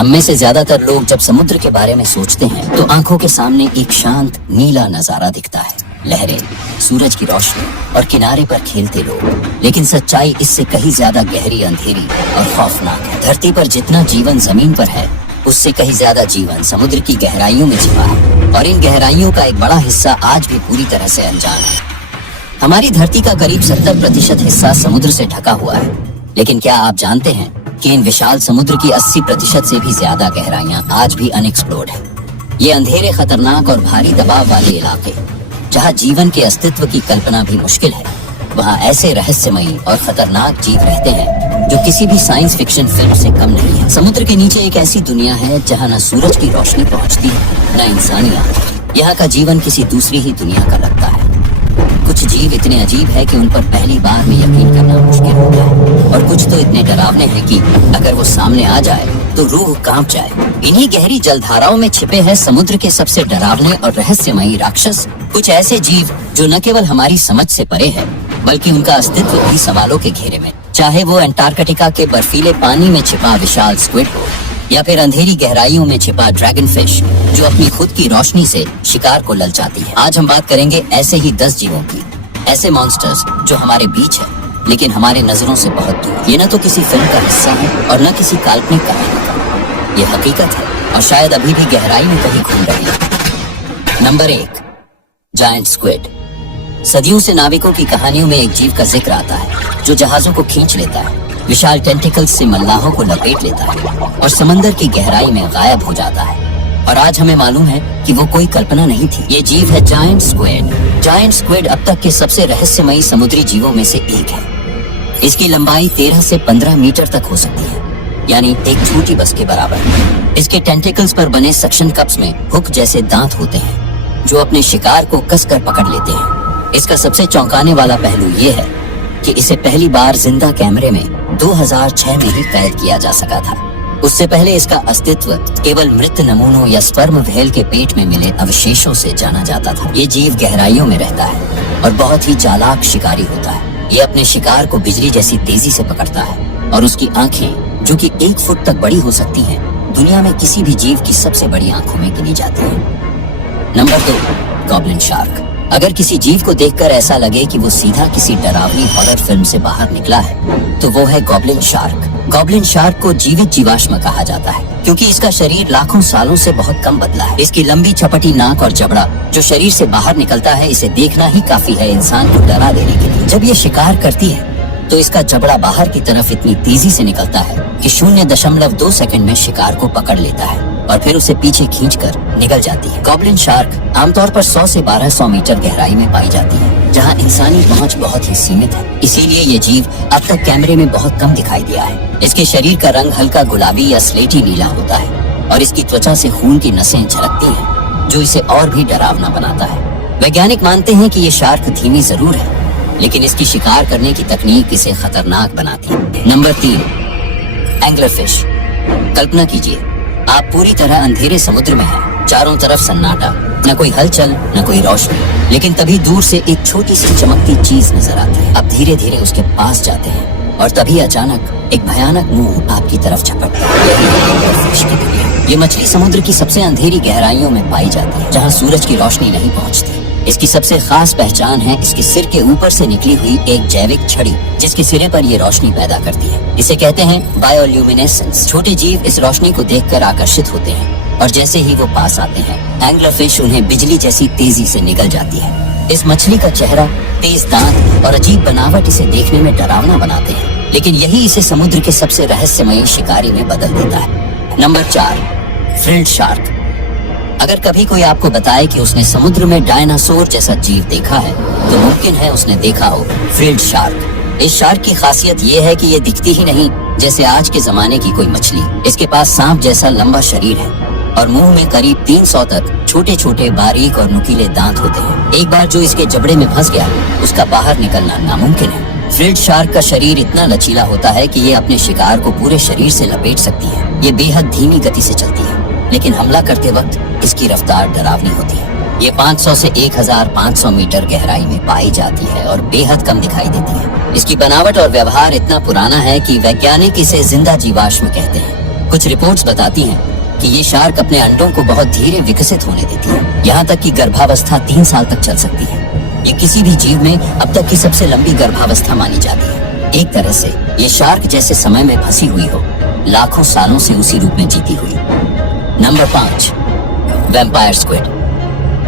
हम में से ज्यादातर लोग जब समुद्र के बारे में सोचते हैं तो आंखों के सामने एक शांत नीला नजारा दिखता है, लहरें, सूरज की रोशनी और किनारे पर खेलते लोग। लेकिन सच्चाई इससे कहीं ज्यादा गहरी, अंधेरी और खौफनाक है। धरती पर जितना जीवन जमीन पर है, उससे कहीं ज्यादा जीवन समुद्र की गहराइयों में छिपा है, और इन गहराइयों का एक बड़ा हिस्सा आज भी पूरी तरह से अनजान है। हमारी धरती का करीब 70% हिस्सा समुद्र से ढका हुआ है, लेकिन क्या आप जानते हैं कि इन विशाल समुद्र की 80% से भी ज्यादा गहराइयां आज भी अनएक्सप्लोर्ड है। ये अंधेरे, खतरनाक और भारी दबाव वाले इलाके, जहां जीवन के अस्तित्व की कल्पना भी मुश्किल है, वहां ऐसे रहस्यमयी और खतरनाक जीव रहते हैं जो किसी भी साइंस फिक्शन फिल्म से कम नहीं है। समुद्र के नीचे एक ऐसी दुनिया है जहां न सूरज की रोशनी पहुंचती है, न इंसानी आंखें। यहाँ का जीवन किसी दूसरी ही दुनिया का लगता है। कुछ जीव इतने अजीब है कि उन पर पहली बार में यकीन करना मुश्किल होता है, और कुछ तो इतने डरावने हैं कि अगर वो सामने आ जाए तो रूह कांप जाए। इन्हीं गहरी जलधाराओं में छिपे हैं समुद्र के सबसे डरावने और रहस्यमयी राक्षस, कुछ ऐसे जीव जो न केवल हमारी समझ से परे है, बल्कि उनका अस्तित्व भी सवालों के घेरे में। चाहे वो अंटार्कटिका के बर्फीले पानी में छिपा विशाल स्क्विड हो, या फिर अंधेरी गहराइयों में छिपा ड्रैगन फिश जो अपनी खुद की रोशनी से शिकार को ललचाती है। आज हम बात करेंगे ऐसे ही 10 जीवों की, ऐसे मॉन्स्टर्स जो हमारे बीच है लेकिन हमारे नजरों से बहुत दूर। ये न तो किसी फिल्म का हिस्सा है और न किसी काल्पनिक कहानी का, ये हकीकत है और शायद अभी भी गहराई में कहीं घूम रही है। Number 1, giant squid. सदियों से नाविकों की कहानियों में एक जीव का जिक्र आता है जो जहाजों को खींच लेता है, विशाल टेंटिकल्स से मल्लाहों को लपेट लेता है और समंदर की गहराई में गायब हो जाता है। और आज हमें मालूम है कि वो कोई कल्पना नहीं थी, ये जीव है जायंट स्क्विड। जायंट स्क्विड अब तक के सबसे रहस्यमयी समुद्री जीवों में से एक है। इसकी लंबाई 13 से 15 मीटर तक हो सकती है, यानी एक छोटी बस के बराबर। इसके टेंटिकल्स पर बने सक्शन कप्स में हुक जैसे दांत होते हैं जो अपने शिकार को कसकर पकड़ लेते हैं। इसका सबसे चौंकाने वाला पहलू ये है कि इसे पहली बार जिंदा कैमरे में 2006 में ही कैद किया जा सका था। उससे पहले इसका अस्तित्व केवल मृत नमूनों या स्पर्म व्हेल के पेट में मिले अवशेषों से जाना जाता था। ये जीव गहराइयों में रहता है और बहुत ही चालाक शिकारी होता है। ये अपने शिकार को बिजली जैसी तेजी से पकड़ता है और उसकी आंखें, जो कि 1 फुट तक बड़ी हो सकती हैं, दुनिया में किसी भी जीव की सबसे बड़ी आंखों में गिनी जाती है। Number 2, goblin shark. अगर किसी जीव को देखकर ऐसा लगे कि वो सीधा किसी डरावनी हॉरर फिल्म से बाहर निकला है, तो वो है गॉब्लिन शार्क। गॉब्लिन शार्क को जीवित जीवाश्म कहा जाता है क्योंकि इसका शरीर लाखों सालों से बहुत कम बदला है। इसकी लंबी चपटी नाक और जबड़ा जो शरीर से बाहर निकलता है, इसे देखना ही काफी है इंसान को डरा देने के लिए। जब ये शिकार करती है तो इसका जबड़ा बाहर की तरफ इतनी तेजी से निकलता है कि 0.2 सेकंड में शिकार को पकड़ लेता है और फिर उसे पीछे खींचकर निकल जाती है। गॉब्लिन शार्क आमतौर पर 100 से 1200 मीटर गहराई में पाई जाती है, जहां इंसानी पहुंच बहुत ही सीमित है। इसीलिए ये जीव अब तक कैमरे में बहुत कम दिखाई दिया है। इसके शरीर का रंग हल्का गुलाबी या स्लेटी नीला होता है और इसकी त्वचा से खून की नसें झलकती हैं, जो इसे और भी डरावना बनाता है। वैज्ञानिक मानते हैं कि ये शार्क धीमी जरूर है, लेकिन इसकी शिकार करने की तकनीक इसे खतरनाक बनाती है। Number 3, angler fish. कल्पना कीजिए, आप पूरी तरह अंधेरे समुद्र में हैं, चारों तरफ सन्नाटा, न कोई हलचल, न कोई रोशनी, लेकिन तभी दूर से एक छोटी सी चमकती चीज नजर आती है। आप धीरे धीरे उसके पास जाते हैं और तभी अचानक एक भयानक मुंह आपकी तरफ झपकता है। एंगलर फिश की दुनिया। ये मछली समुद्र की सबसे अंधेरी गहराइयों में पाई जाती है, जहाँ सूरज की रोशनी नहीं पहुँचती। इसकी सबसे खास पहचान है इसके सिर के ऊपर से निकली हुई एक जैविक छड़ी, जिसके सिरे पर ये रोशनी पैदा करती है। इसे कहते हैं बायोल्यूमिनेसेंस। छोटे जीव इस रोशनी को देखकर आकर्षित होते हैं और जैसे ही वो पास आते हैं, एंगलर फिश उन्हें बिजली जैसी तेजी से निगल जाती है। इस मछली का चेहरा, तेज दांत और अजीब बनावट इसे देखने में डरावना बनाते हैं, लेकिन यही इसे समुद्र के सबसे रहस्यमयी शिकारी में बदल देता है। Number 4, frilled shark. अगर कभी कोई आपको बताए कि उसने समुद्र में डायनासोर जैसा जीव देखा है, तो मुमकिन है उसने देखा हो फ्रिल्ड शार्क। इस शार्क की खासियत ये है कि ये दिखती ही नहीं जैसे आज के जमाने की कोई मछली। इसके पास सांप जैसा लंबा शरीर है और मुंह में करीब 300 तक छोटे छोटे बारीक और नुकीले दांत होते हैं। एक बार जो इसके जबड़े में फंस गया, उसका बाहर निकलना नामुमकिन है। फ्रिल्ड शार्क का शरीर इतना लचीला होता है कि ये अपने शिकार को पूरे शरीर से लपेट सकती है। ये बेहद धीमी गति से चलती है, लेकिन हमला करते वक्त इसकी रफ्तार डरावनी होती है। ये 500 से 1500 मीटर गहराई में पाई जाती है और बेहद कम दिखाई देती है। इसकी बनावट और व्यवहार इतना पुराना है कि वैज्ञानिक इसे जिंदा जीवाश्म कहते हैं। कुछ रिपोर्ट्स बताती हैं कि ये शार्क अपने अंडों को बहुत धीरे विकसित होने देती है, यहाँ तक कि गर्भावस्था 3 साल तक चल सकती है। ये किसी भी जीव में अब तक की सबसे लंबी गर्भावस्था मानी जाती है। एक तरह से ये शार्क जैसे समय में फंसी हुई हो, लाखों सालों से उसी रूप में जीती हुई। Number 5, vampire squid.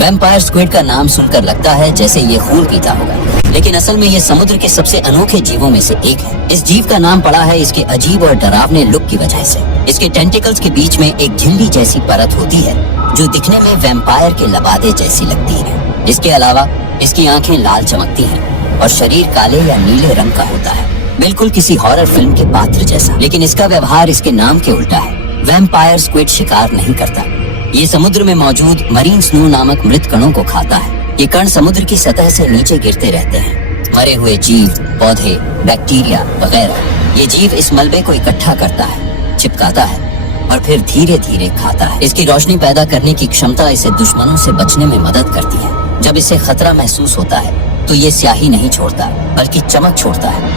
Vampire squid का नाम सुनकर लगता है जैसे ये खून पीता होगा, लेकिन असल में ये समुद्र के सबसे अनोखे जीवों में से एक है। इस जीव का नाम पड़ा है इसके अजीब और डरावने लुक की वजह से। इसके टेंटिकल्स के बीच में एक झिल्ली जैसी परत होती है जो दिखने में वैम्पायर के लबादे जैसी लगती है। इसके अलावा इसकी आंखें लाल चमकती हैं और शरीर काले या नीले रंग का होता है, बिल्कुल किसी हॉरर फिल्म के पात्र जैसा। लेकिन इसका व्यवहार इसके नाम के उल्टा है। वैम्पायर स्क्विड शिकार नहीं करता। ये समुद्र में मौजूद मरीन स्नो नामक मृत कणों को खाता है। ये कण समुद्र की सतह से नीचे गिरते रहते हैं। मरे हुए जीव, पौधे, बैक्टीरिया वगैरह। ये जीव इस मलबे को इकट्ठा करता है, चिपकाता है और फिर धीरे धीरे खाता है। इसकी रोशनी पैदा करने की क्षमता इसे दुश्मनों से बचने में मदद करती है। जब इसे खतरा महसूस होता है तो ये स्याही नहीं छोड़ता बल्कि चमक छोड़ता है,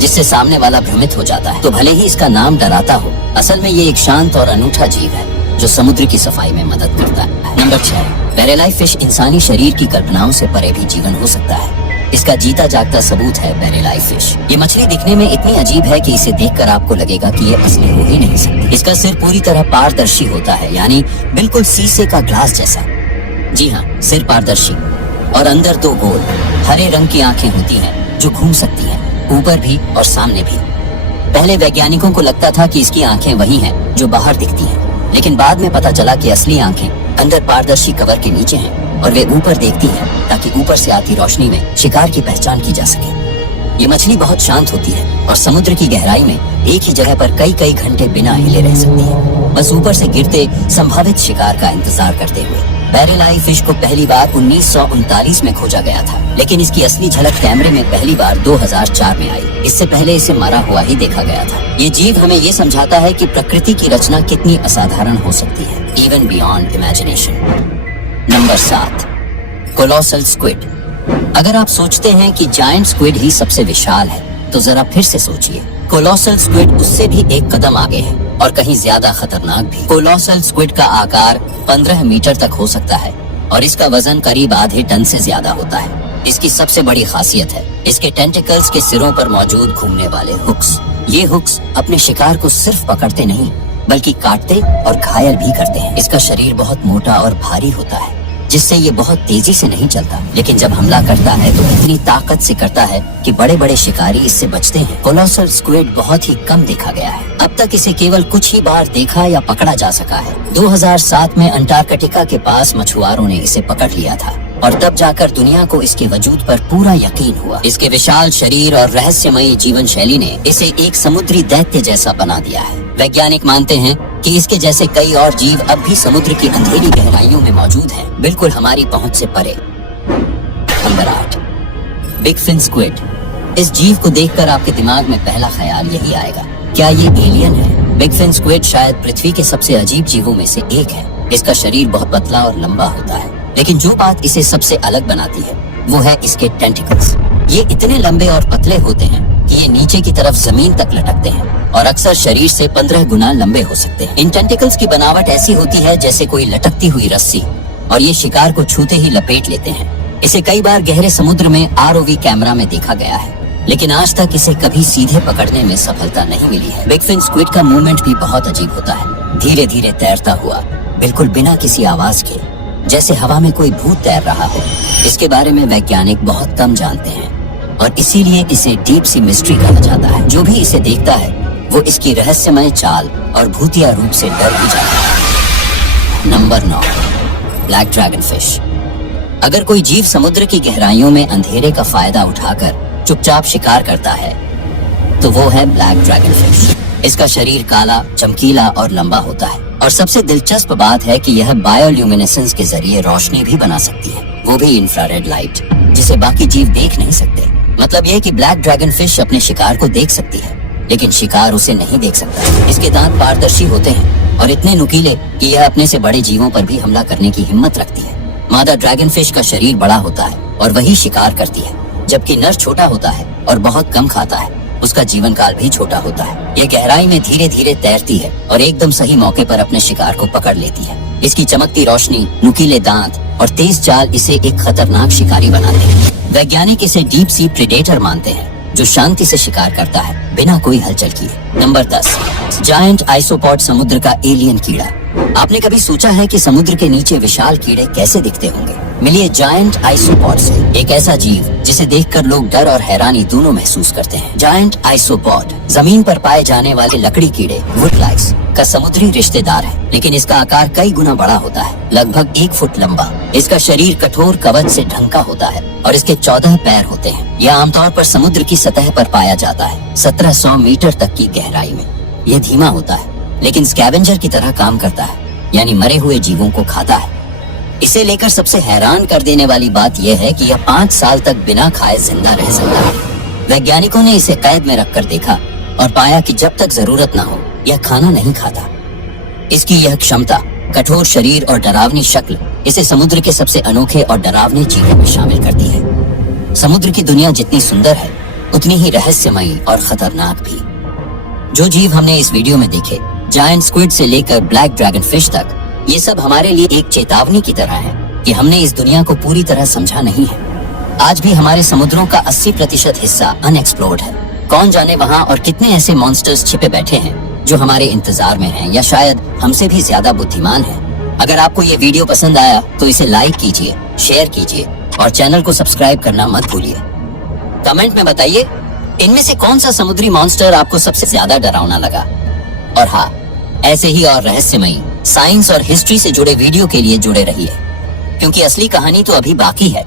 जिससे सामने वाला भ्रमित हो जाता है। तो भले ही इसका नाम डराता हो, असल में ये एक शांत और अनूठा जीव है जो समुद्र की सफाई में मदद करता है। Number 6, barreleye fish. इंसानी शरीर की कल्पनाओं से परे भी जीवन हो सकता है। इसका जीता जागता सबूत है बेरेलाई फिश। ये मछली दिखने में इतनी अजीब है कि इसे देखकर आपको लगेगा कि ये असली हो ही नहीं सकती। इसका सिर पूरी तरह पारदर्शी होता है, यानी बिल्कुल शीशे का ग्लास जैसा। जी हाँ, सिर पारदर्शी और अंदर 2 गोल हरे रंग की आंखें होती हैं जो घूम सकती हैं, ऊपर भी और सामने भी। पहले वैज्ञानिकों को लगता था कि इसकी आंखें वही हैं जो बाहर दिखती हैं, लेकिन बाद में पता चला कि असली आंखें अंदर पारदर्शी कवर के नीचे हैं और वे ऊपर देखती हैं ताकि ऊपर से आती रोशनी में शिकार की पहचान की जा सके। ये मछली बहुत शांत होती है और समुद्र की गहराई में एक ही जगह पर कई घंटे बिना हिले रह सकती है, बस ऊपर से गिरते संभावित शिकार का इंतजार करते हुए। बेरेलाई फिश को पहली बार 1939 में खोजा गया था, लेकिन इसकी असली झलक कैमरे में पहली बार 2004 में आई। इससे पहले इसे मरा हुआ ही देखा गया था। ये जीव हमें ये समझाता है कि प्रकृति की रचना कितनी असाधारण हो सकती है, even beyond imagination. Number 7, colossal squid. अगर आप सोचते हैं कि जायंट स्क्विड ही सबसे विशाल है, तो जरा फिर से सोचिए। कोलोसल स्क्विड उससे भी एक कदम आगे है और कहीं ज्यादा खतरनाक भी। कोलोसल स्क्विड का आकार 15 मीटर तक हो सकता है और इसका वजन करीब आधे टन से ज्यादा होता है। इसकी सबसे बड़ी खासियत है इसके टेंटिकल्स के सिरों पर मौजूद घूमने वाले हुक्स। ये हुक्स अपने शिकार को सिर्फ पकड़ते नहीं बल्कि काटते और घायल भी करते हैं। इसका शरीर बहुत मोटा और भारी होता है, जिससे ये बहुत तेजी से नहीं चलता, लेकिन जब हमला करता है तो इतनी ताकत से करता है कि बड़े बड़े शिकारी इससे बचते हैं। कोलोसल स्क्विड बहुत ही कम देखा गया है। अब तक इसे केवल कुछ ही बार देखा या पकड़ा जा सका है। 2007 में अंटार्कटिका के पास मछुआरों ने इसे पकड़ लिया था और तब जाकर दुनिया को इसके वजूद पर पूरा यकीन हुआ। इसके विशाल शरीर और रहस्यमयी जीवन शैली ने इसे एक समुद्री दैत्य जैसा बना दिया है। वैज्ञानिक मानते हैं कि इसके जैसे कई और जीव अब भी समुद्र की अंधेरी गहराइयों में मौजूद हैं, बिल्कुल हमारी पहुंच से परे। Number 8, big fin squid. इस जीव को देखकर आपके दिमाग में पहला ख्याल यही आएगा, क्या ये एलियन है? बिग फिन स्क्विड शायद पृथ्वी के सबसे अजीब जीवों में से एक है। इसका शरीर बहुत पतला और लंबा होता है, लेकिन जो बात इसे सबसे अलग बनाती है वो है इसके टेंटिकल्स। ये इतने लंबे और पतले होते हैं कि ये नीचे की तरफ जमीन तक लटकते हैं और अक्सर शरीर से 15 गुना लंबे हो सकते हैं। इन टेंटिकल्स की बनावट ऐसी होती है जैसे कोई लटकती हुई रस्सी, और ये शिकार को छूते ही लपेट लेते हैं। इसे कई बार गहरे समुद्र में ROV कैमरा में देखा गया है, लेकिन आज तक इसे कभी सीधे पकड़ने में सफलता नहीं मिली है। बिग फिन स्क्विड का मूवमेंट भी बहुत अजीब होता है, धीरे धीरे तैरता हुआ, बिल्कुल बिना किसी आवाज के, जैसे हवा में कोई भूत तैर रहा हो। इसके बारे में वैज्ञानिक बहुत कम जानते हैं और इसीलिए इसे डीप सी मिस्ट्री कहा जाता है। जो भी इसे देखता है वो इसकी रहस्यमय चाल और भूतिया रूप से डर भी जाता है। Number 9, black dragon fish. अगर कोई जीव समुद्र की गहराइयों में अंधेरे का फायदा उठाकर चुपचाप शिकार करता है तो वो है ब्लैक ड्रैगन फिश। इसका शरीर काला, चमकीला और लंबा होता है और सबसे दिलचस्प बात है कि यह बायोल्यूमिनेसेंस के जरिए रोशनी भी बना सकती है, वो भी इंफ्रारेड लाइट, जिसे बाकी जीव देख नहीं सकते। मतलब यह कि ब्लैक ड्रैगन फिश अपने शिकार को देख सकती है, लेकिन शिकार उसे नहीं देख सकता। इसके दांत पारदर्शी होते हैं और इतने नुकीले कि यह अपने से बड़े जीवों पर भी हमला करने की हिम्मत रखती है। मादा ड्रैगन फिश का शरीर बड़ा होता है और वही शिकार करती है, जबकि नर छोटा होता है और बहुत कम खाता है। उसका जीवन काल भी छोटा होता है। ये गहराई में धीरे धीरे तैरती है और एकदम सही मौके पर अपने शिकार को पकड़ लेती है। इसकी चमकती रोशनी, नुकीले दांत और तेज चाल इसे एक खतरनाक शिकारी बनाते हैं। वैज्ञानिक इसे डीप सी प्रेडेटर मानते हैं, जो शांति से शिकार करता है बिना कोई हलचल किए। नंबर 10, जायंट आइसोपॉड, समुद्र का एलियन कीड़ा। आपने कभी सोचा है कि समुद्र के नीचे विशाल कीड़े कैसे दिखते होंगे? मिलिए जायंट आइसोपॉड से, एक ऐसा जीव जिसे देखकर लोग डर और हैरानी दोनों महसूस करते हैं। जायंट आइसोपॉड जमीन पर पाए जाने वाले लकड़ी कीड़े वुडलाइस का समुद्री रिश्तेदार है, लेकिन इसका आकार कई गुना बड़ा होता है, लगभग 1 फुट लंबा। इसका शरीर कठोर कवच से ढंका होता है और इसके 14 पैर होते हैं। यह आमतौर पर समुद्र की सतह पर पाया जाता है, 1700 मीटर तक की गहराई में। यह धीमा होता है, लेकिन स्कैवेंजर की तरह काम करता है, यानी मरे हुए जीवों को खाता है। इसे लेकर सबसे हैरान कर देने वाली बात यह है कि यह 5 साल तक बिना खाए जिंदा रह सकता है। वैज्ञानिकों ने इसे कैद में रखकर देखा और पाया कि जब तक जरूरत ना हो यह खाना नहीं खाता। इसकी यह क्षमता, कठोर शरीर और डरावनी शक्ल इसे समुद्र के सबसे अनोखे और डरावने जीवों में शामिल करती है। समुद्र की दुनिया जितनी सुंदर है, उतनी ही रहस्यमयी और खतरनाक भी। जो जीव हमने इस वीडियो में देखे, जायंट स्क्विड से लेकर ब्लैक ड्रैगन फिश तक, ये सब हमारे लिए एक चेतावनी की तरह है कि हमने इस दुनिया को पूरी तरह समझा नहीं है। आज भी हमारे समुद्रों का 80% हिस्सा अनएक्सप्लोर्ड है। कौन जाने वहाँ और कितने ऐसे मॉन्स्टर्स छिपे बैठे हैं जो हमारे इंतजार में हैं, या शायद हमसे भी ज्यादा बुद्धिमान हैं। अगर आपको ये वीडियो पसंद आया तो इसे लाइक कीजिए, शेयर कीजिए और चैनल को सब्सक्राइब करना मत भूलिए। कमेंट में बताइए इनमें से कौन सा समुद्री मॉन्स्टर आपको सबसे ज्यादा डरावना लगा। और हाँ, ऐसे ही और रहस्यमयी साइंस और हिस्ट्री से जुड़े वीडियो के लिए जुड़े रहिए, क्योंकि असली कहानी तो अभी बाकी है।